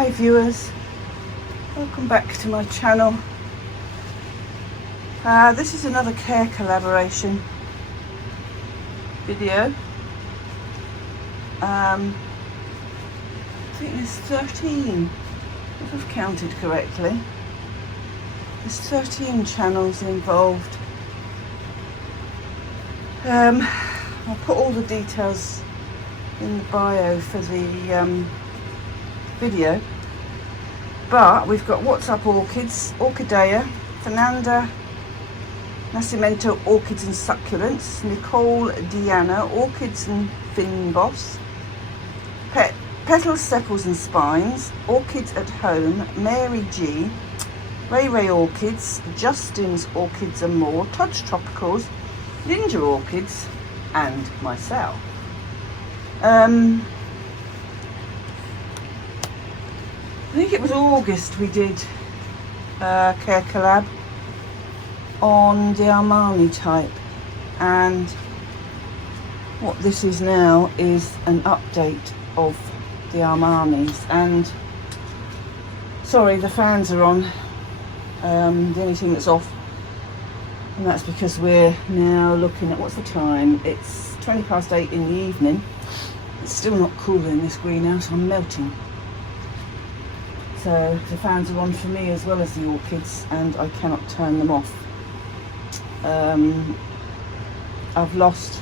Hi viewers, welcome back to my channel. This is another care collaboration video. I think there's 13, if I've counted correctly. There's 13 channels involved. I'll put all the details in the bio for the video, but we've got What's Up Orchids, Orchideya, Fernanda, Nasimento Orchids and Succulents, Nicole Deanna, Orchids Fynbos, Petals, Sepals and Spines, Orchids at Home, Mary G, Rey Rey Orchids, Justin's Orchids and More, Todds Tropicals, Ninja Orchids, and myself. I think it was August we did a care collab on the Amami type, and what this is now is an update of the Amamis. And sorry, the fans are on, the only thing that's off, and that's because we're now looking at, what's the time? It's 20 past 8 in the evening. It's still not cool in this greenhouse, I'm melting. So the fans are on for me as well as the orchids, and I cannot turn them off. I've lost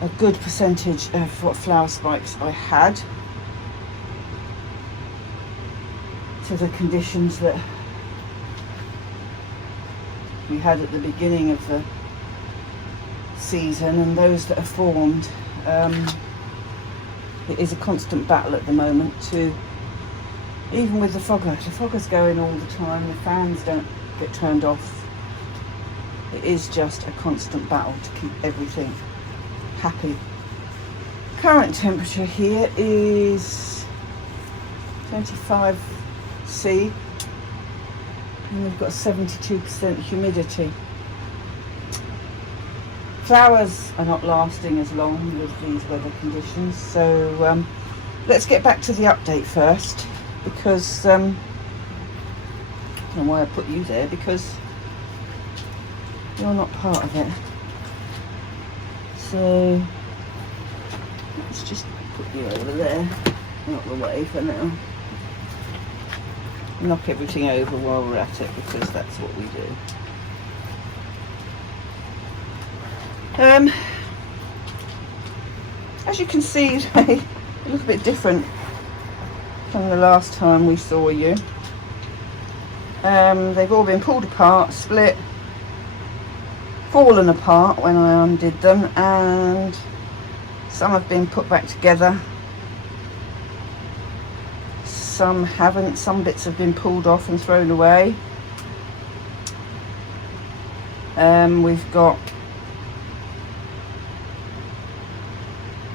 a good percentage of what flower spikes I had to the conditions that we had at the beginning of the season, and those that are formed. It is a constant battle at the moment to, even with the fogger's going all the time, the fans don't get turned off. It is just a constant battle to keep everything happy. Current temperature here is 25°C, and we've got 72% humidity. Flowers are not lasting as long with these weather conditions, so let's get back to the update first, because I don't know why I put you there, because you're not part of it. So let's just put you over there, out the way for now. Knock everything over while we're at it, because that's what we do. As you can see, they look a bit different from the last time we saw you. They've all been pulled apart, split, fallen apart when I undid them, and some have been put back together, some haven't. Some bits have been pulled off and thrown away. We've got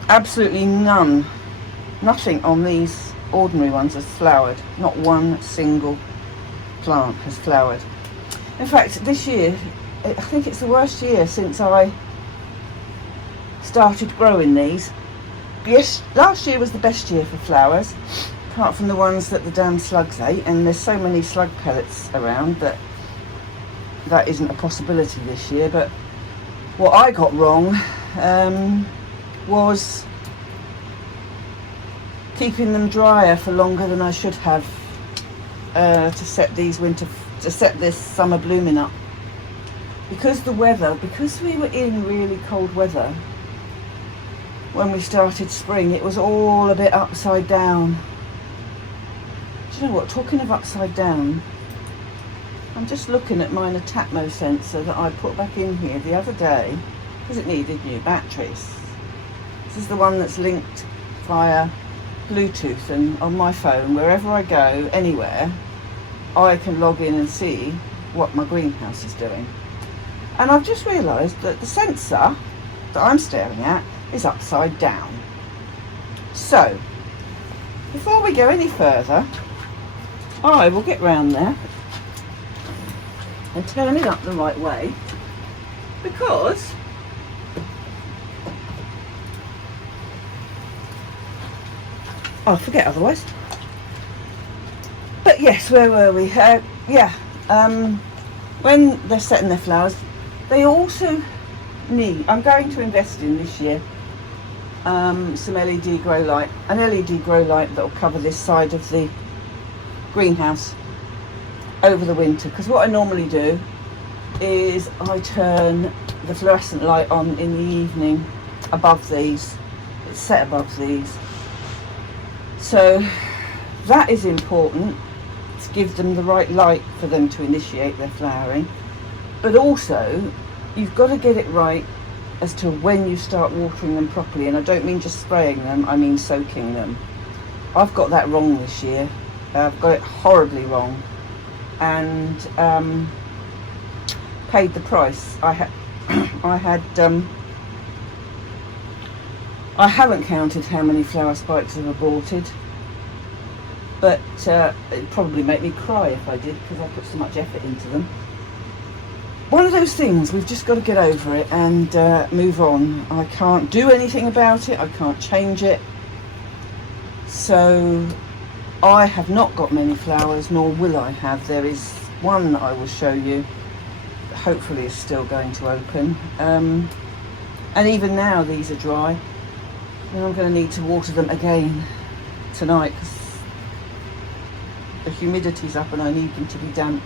absolutely nothing on these ordinary ones has flowered. Not one single plant has flowered. In fact, this year, I think it's the worst year since I started growing these. Yes, last year was the best year for flowers, apart from the ones that the damn slugs ate, and there's so many slug pellets around that isn't a possibility this year. But what I got wrong was keeping them drier for longer than I should have to set this summer blooming up. Because the weather, because we were in really cold weather when we started spring, it was all a bit upside down. Do you know what, talking of upside down, I'm just looking at my Natatmo sensor that I put back in here the other day because it needed new batteries. This is the one that's linked via Bluetooth, and on my phone, wherever I go, anywhere, I can log in and see what my greenhouse is doing. And I've just realised that the sensor that I'm staring at is upside down. So, before we go any further, I will get round there and turn it up the right way, because I'll forget otherwise. Yes, where were we? Yeah, when they're setting their flowers, they also need, I'm going to invest in this year, some LED grow light, an LED grow light that will cover this side of the greenhouse over the winter, because what I normally do is I turn the fluorescent light on in the evening above these. It's set above these, so that is important to give them the right light for them to initiate their flowering. But also you've got to get it right as to when you start watering them properly, and I don't mean just spraying them, I mean soaking them. I've got that wrong this year. I've got it horribly wrong, and paid the price. I haven't counted how many flower spikes I've aborted, but it'd probably make me cry if I did, because I put so much effort into them. One of those things, we've just got to get over it and move on. I can't do anything about it, I can't change it. So I have not got many flowers, nor will I have. There is one that I will show you, that hopefully is still going to open. And even now these are dry, and I'm going to need to water them again tonight, because the humidity's up and I need them to be damp.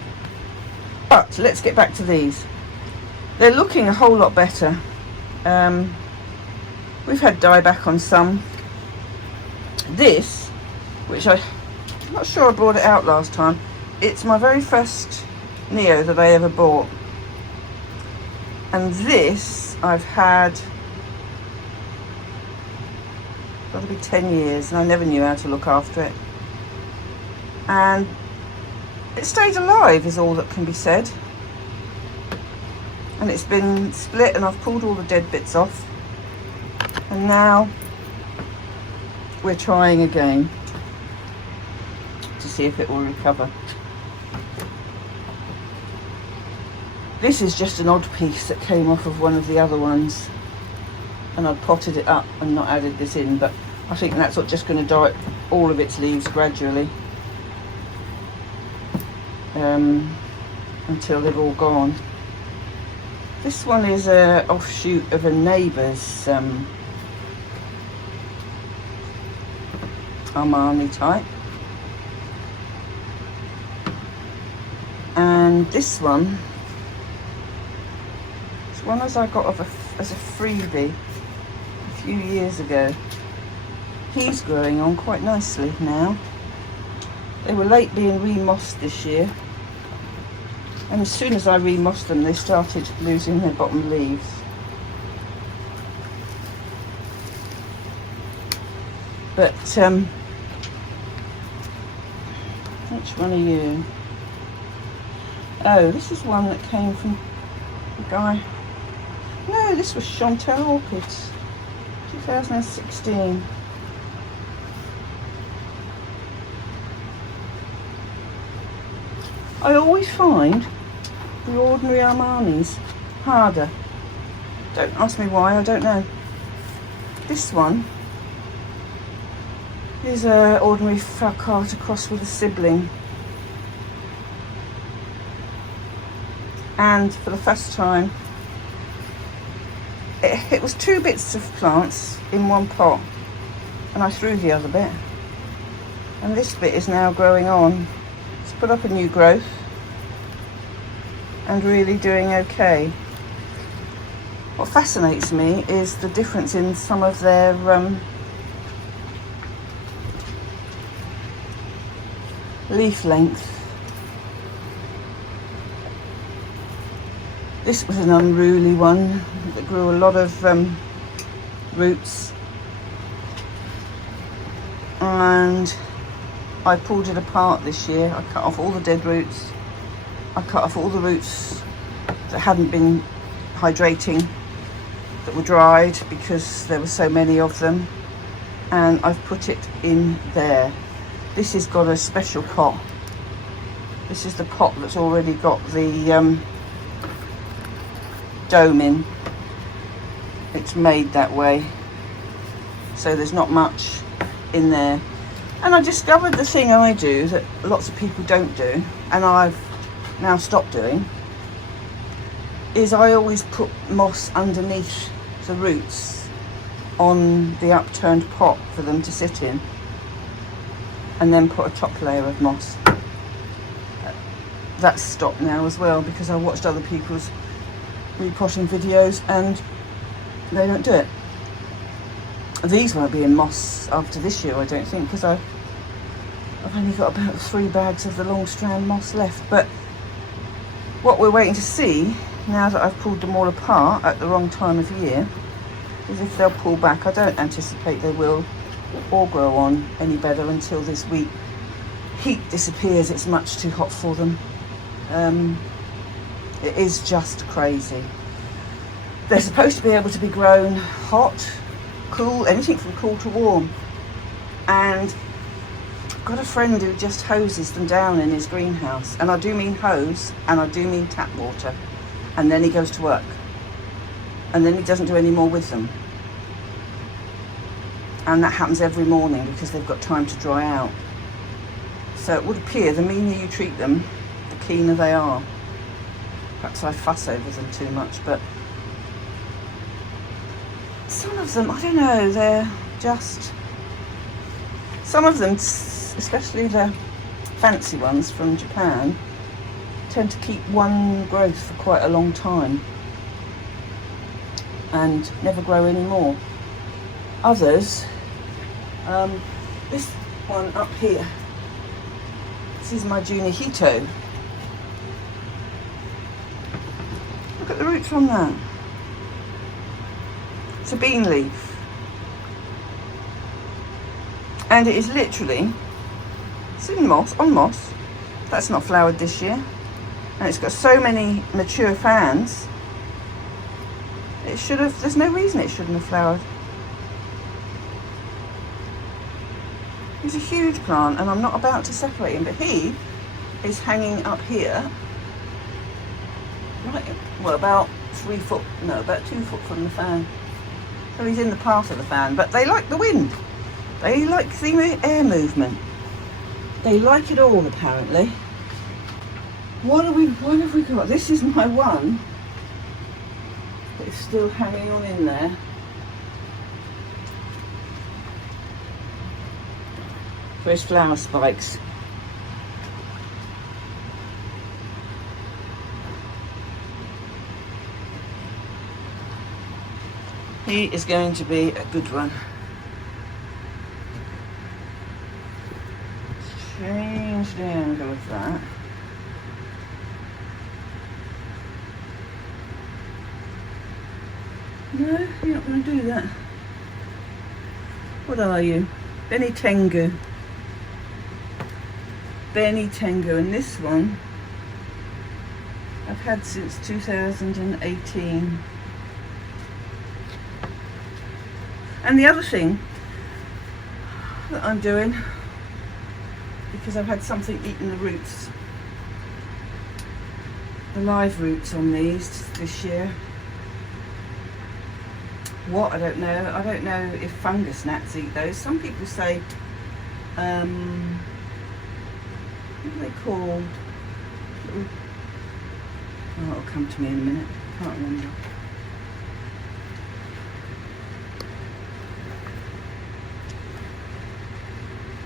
But let's get back to these. They're looking a whole lot better. We've had dieback on some. This, which I'm not sure I brought it out last time, it's my very first Neo that I ever bought. And this I've had, that'll be 10 years, and I never knew how to look after it. And it stayed alive is all that can be said. And it's been split, and I've pulled all the dead bits off. And now we're trying again to see if it will recover. This is just an odd piece that came off of one of the other ones, and I've potted it up and not added this in, but I think that's just going to die all of its leaves gradually. Until they've all gone. This one is an offshoot of a neighbour's Amami type, and this one is one as I got as a freebie a few years ago. He's growing on quite nicely now. They were late being remossed this year, and as soon as I remossed them, they started losing their bottom leaves. But which one are you? Oh, this is one that came from the guy. No, this was Chantel Orchids, 2016. I always find the ordinary Amamis harder. Don't ask me why, I don't know. This one is an ordinary Falcata crossed with a sibling. And for the first time, it was 2 bits of plants in one pot, and I threw the other bit. And this bit is now growing on. It's put up a new growth and really doing okay. What fascinates me is the difference in some of their leaf length. This was an unruly one that grew a lot of roots, and I pulled it apart this year. I cut off all the dead roots. I cut off all the roots that hadn't been hydrating, that were dried because there were so many of them, and I've put it in there. This has got a special pot. This is the pot that's already got the dome in. It's made that way, so there's not much in there. And I discovered the thing I do that lots of people don't do, and I've now stopped doing, is I always put moss underneath the roots on the upturned pot for them to sit in, and then put a top layer of moss. That's stopped now as well because I watched other people's repotting videos and they don't do it. These won't be in moss after this year, I don't think, because I've only got about 3 bags of the long strand moss left. But what we're waiting to see, now that I've pulled them all apart at the wrong time of year, is if they'll pull back. I don't anticipate they will, or grow on any better until this week heat disappears. It's much too hot for them. It is just crazy. They're supposed to be able to be grown hot, cool, anything from cool to warm. And I've got a friend who just hoses them down in his greenhouse. And I do mean hose, and I do mean tap water. And then he goes to work. And then he doesn't do any more with them. And that happens every morning because they've got time to dry out. So it would appear the meaner you treat them, the keener they are. Perhaps I fuss over them too much, but some of them, I don't know, they're just, some of them, especially the fancy ones from Japan, tend to keep one growth for quite a long time and never grow any more. Others, this one up here, this is my Junihito. Look at the roots on that. It's a bean leaf. And it is literally, it's in moss, on moss. That's not flowered this year. And it's got so many mature fans. It should have, there's no reason it shouldn't have flowered. He's a huge plant and I'm not about to separate him, but he is hanging up here, right, well, about 3 foot, no, about 2 foot from the fan. So he's in the path of the fan, but they like the wind. They like the air movement. They like it all, apparently. What have we got? This is my one that is still hanging on in there. For his flower spikes. He is going to be a good one. Let's change the angle of that. No, you're not going to do that. What are you? Benny Tengu. Benny Tengu, and this one I've had since 2018. And the other thing that I'm doing, because I've had something eaten the roots, the live roots on these this year. What? I don't know. I don't know if fungus gnats eat those. Some people say, what are they called? Oh, it'll come to me in a minute. I can't remember.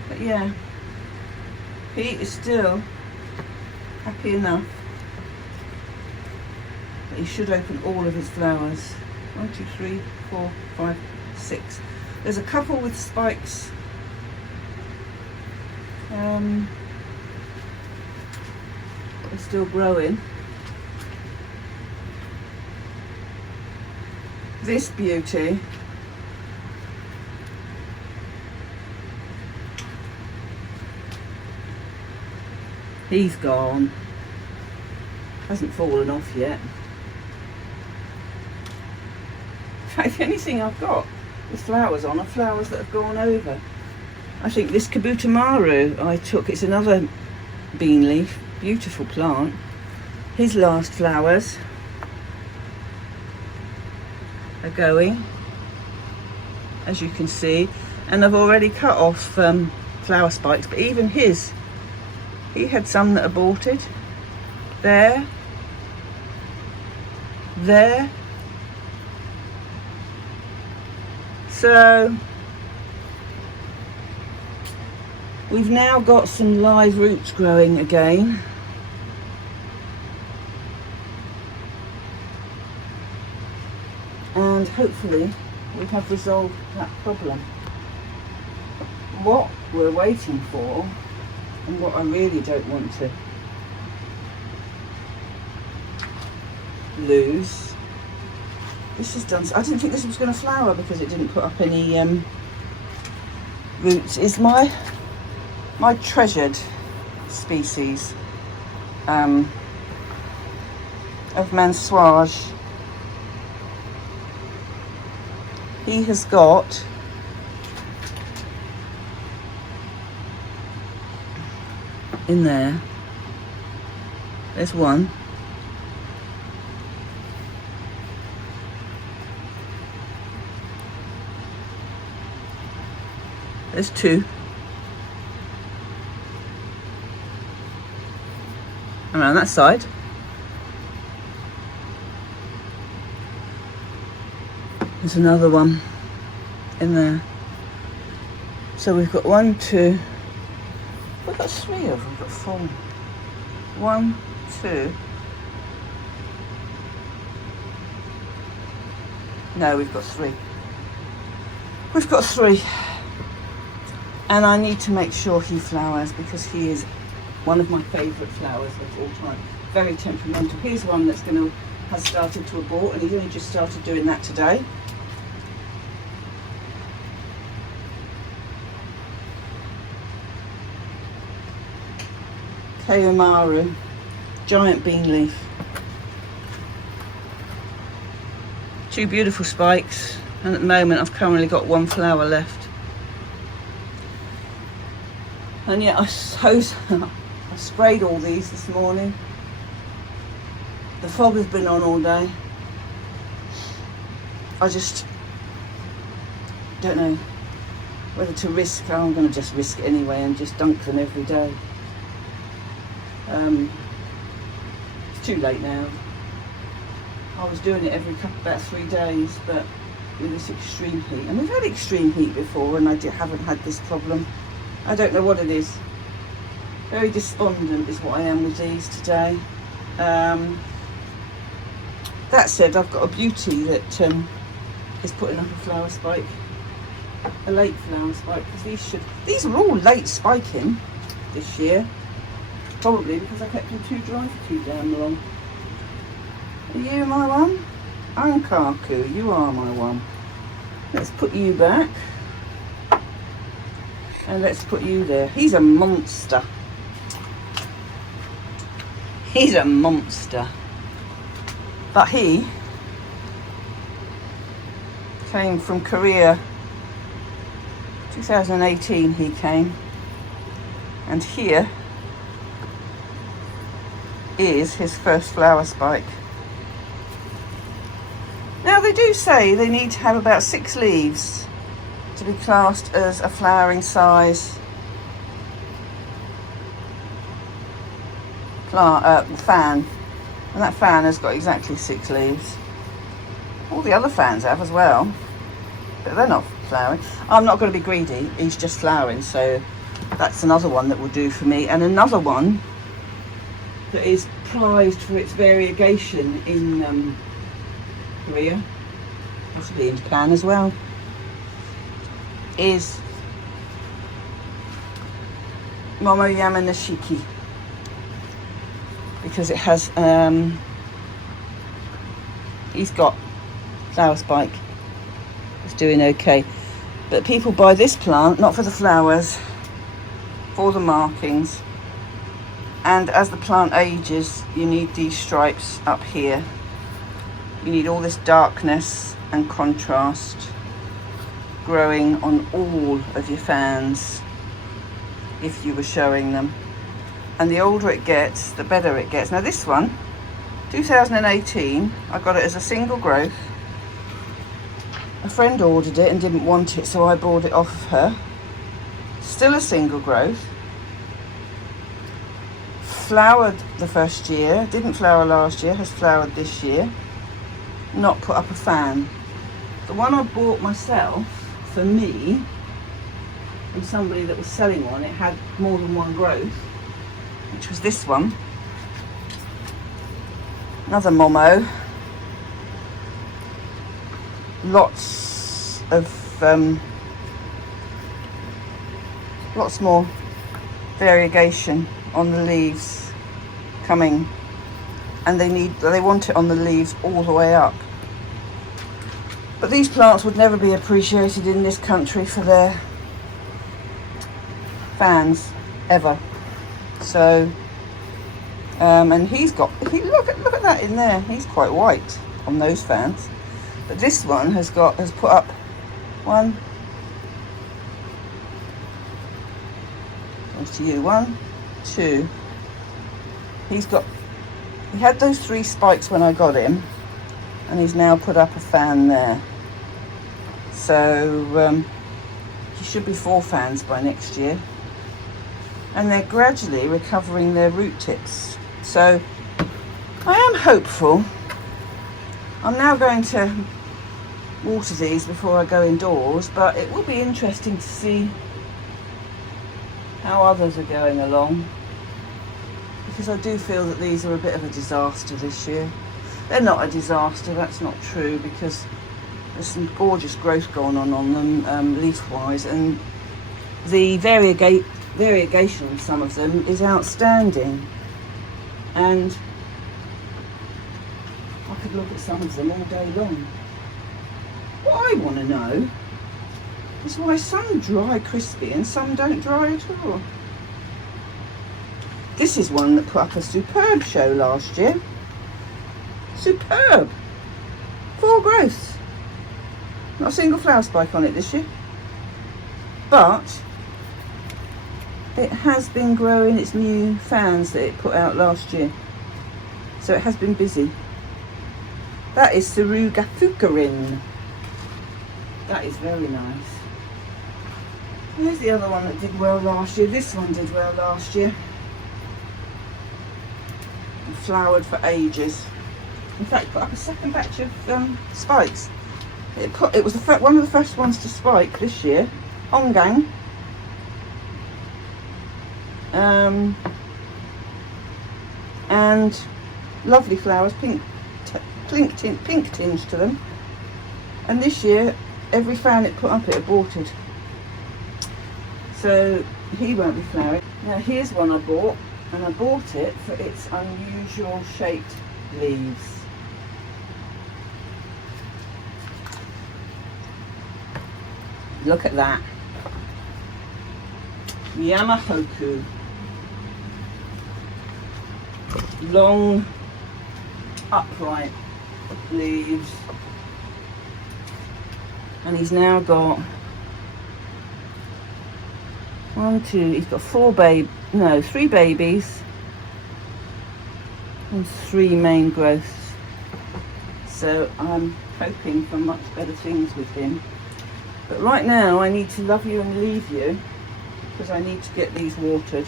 But yeah, he is still happy enough that he should open all of his flowers. 1, 2, 3, 4, 5, 6. There's a couple with spikes. They're still growing. This beauty he's gone. Hasn't fallen off yet. In fact, the only thing I've got with flowers on are flowers that have gone over. I think this Kabutamaru I took, it's another bean leaf, beautiful plant. His last flowers are going, as you can see, and I've already cut off flower spikes, but even his, he had some that aborted. There. So we've now got some live roots growing again. And hopefully we have resolved that problem. What we're waiting for, and what I really don't want to lose, this is done. I didn't think this was going to flower because it didn't put up any roots, is my treasured species of Mansoage. He has got in there, there's one, there's two, around that side, there's another one in there. So we've got 1, 2, we've got 3 of them, we've got 4. 1, 2. No, we've got 3. We've got 3. And I need to make sure he flowers because he is one of my favourite flowers of all time. Very temperamental. Here's one that's has started to abort, and he's only just started doing that today. Kayamaru, giant bean leaf. 2 beautiful spikes, and at the moment I've currently got 1 flower left. And yet I suppose I sprayed all these this morning. The fog has been on all day. I just don't know whether to risk. I'm going to just risk it anyway and just dunk them every day. It's too late now. I was doing it about 3 days, but with this extreme heat, and we've had extreme heat before, and I haven't had this problem. I don't know what it is. Very despondent is what I am with these today. That said, I've got a beauty that is putting up a flower spike, a late flower spike, because these were all late spiking this year. Probably because I kept them too dry for too damn long. Are you my one? Ankaku, you are my one. Let's put you back. And let's put you there. He's a monster. He's a monster. But he came from Korea. 2018 he came. And here is his first flower spike. Now they do say they need to have about 6 leaves to be classed as a flowering size fan, and that fan has got exactly 6 leaves. All the other fans have as well, but they're not flowering. I'm not going to be greedy, he's just flowering, so that's another one that will do for me, and another one that is prized for its variegation in Korea, possibly in Japan as well, is Momoyama Nishiki, because it has he's got flower spike, it's doing okay, but people buy this plant not for the flowers, for the markings. And as the plant ages, you need these stripes up here. You need all this darkness and contrast growing on all of your fans if you were showing them. And the older it gets, the better it gets. Now this one, 2018, I got it as a single growth. A friend ordered it and didn't want it, so I bought it off of her. Still a single growth. Flowered the first year, didn't flower last year, has flowered this year. Not put up a fan. The one I bought myself for me from somebody that was selling one, it had more than one growth, which was this one. Another Momo. Lots more variegation on the leaves coming, and they want it on the leaves all the way up. But these plants would never be appreciated in this country for their fans ever. So and he's got, if you look at that in there, he's quite white on those fans. But this one has put up one, to you, 1, 2. He had those 3 spikes when I got him, and he's now put up a fan there. So he should be 4 fans by next year. And they're gradually recovering their root tips. So I am hopeful. I'm now going to water these before I go indoors, but it will be interesting to see how others are going along, because I do feel that these are a bit of a disaster this year. They're not a disaster, that's not true, because there's some gorgeous growth going on them leaf-wise, and the variegation on some of them is outstanding. And I could look at some of them all day long. What I want to know is why some dry crispy and some don't dry at all. This is one that put up a superb show last year. Superb! 4 growths. Not a single flower spike on it this year. But it has been growing its new fans that it put out last year. So it has been busy. That is Succulents. That is very nice. Here's the other one that did well last year. This one did well last year. It flowered for ages. In fact, put up a second batch of spikes. It was one of the first ones to spike this year. On gang. And lovely flowers, pink tinge to them. And this year, every fan it put up, it aborted. So he won't be flowering. Now here's one I bought, and I bought it for its unusual shaped leaves. Look at that. Yamahoku. Long, upright leaves. And he's now got 1, 2, he's got 3 babies and 3 main growths. So I'm hoping for much better things with him. But right now I need to love you and leave you, because I need to get these watered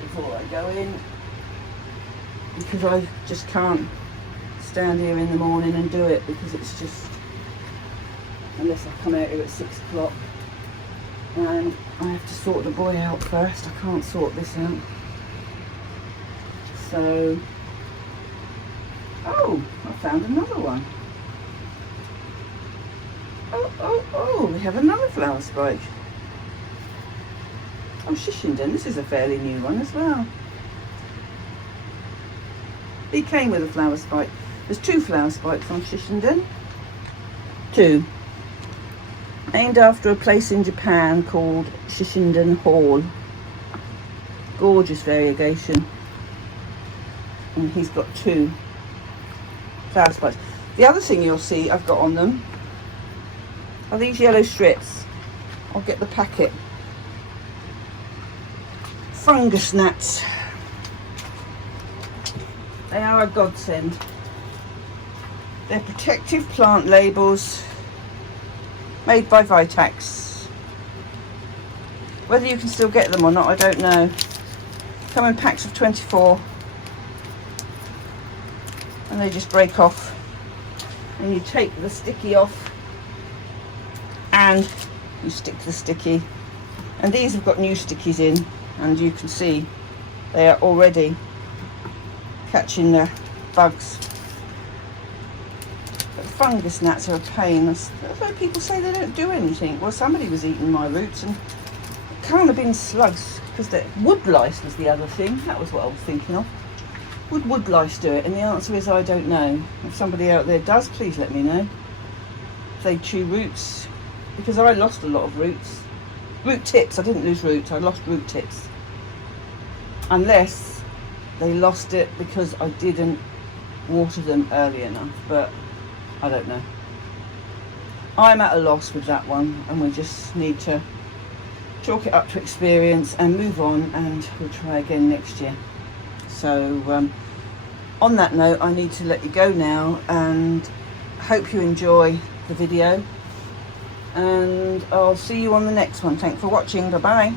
before I go in, because I just can't stand here in the morning and do it, because it's just, unless I come out here at 6 o'clock, and I have to sort the boy out first. I can't sort this out. So, oh, I found another one. Oh, we have another flower spike. Oh, Shishenden, this is a fairly new one as well. He came with a flower spike. There's 2 flower spikes on Shishenden. 2. Named after a place in Japan called Shishenden Hall. Gorgeous variegation. And he's got 2 flower spikes. The other thing you'll see I've got on them are these yellow strips. I'll get the packet. Fungus gnats. They are a godsend. They're protective plant labels made by Vitax. Whether you can still get them or not, I don't know. Come in packs of 24. And they just break off. And you take the sticky off. And you stick the sticky. And these have got new stickies in. And you can see they are already catching the bugs. But fungus gnats are a pain. That's why people say they don't do anything. Well, somebody was eating my roots and it can't have been slugs, because the wood lice was the other thing. That was what I was thinking of. Would wood lice do it? And the answer is I don't know. If somebody out there does, please let me know. If they chew roots, because I lost a lot of roots. Root tips, I didn't lose roots, I lost root tips. Unless they lost it because I didn't water them early enough, but I don't know. I'm at a loss with that one, and we just need to chalk it up to experience and move on, and we'll try again next year. So on that note, I need to let you go now, and hope you enjoy the video, and I'll see you on the next one. Thanks for watching. Bye bye.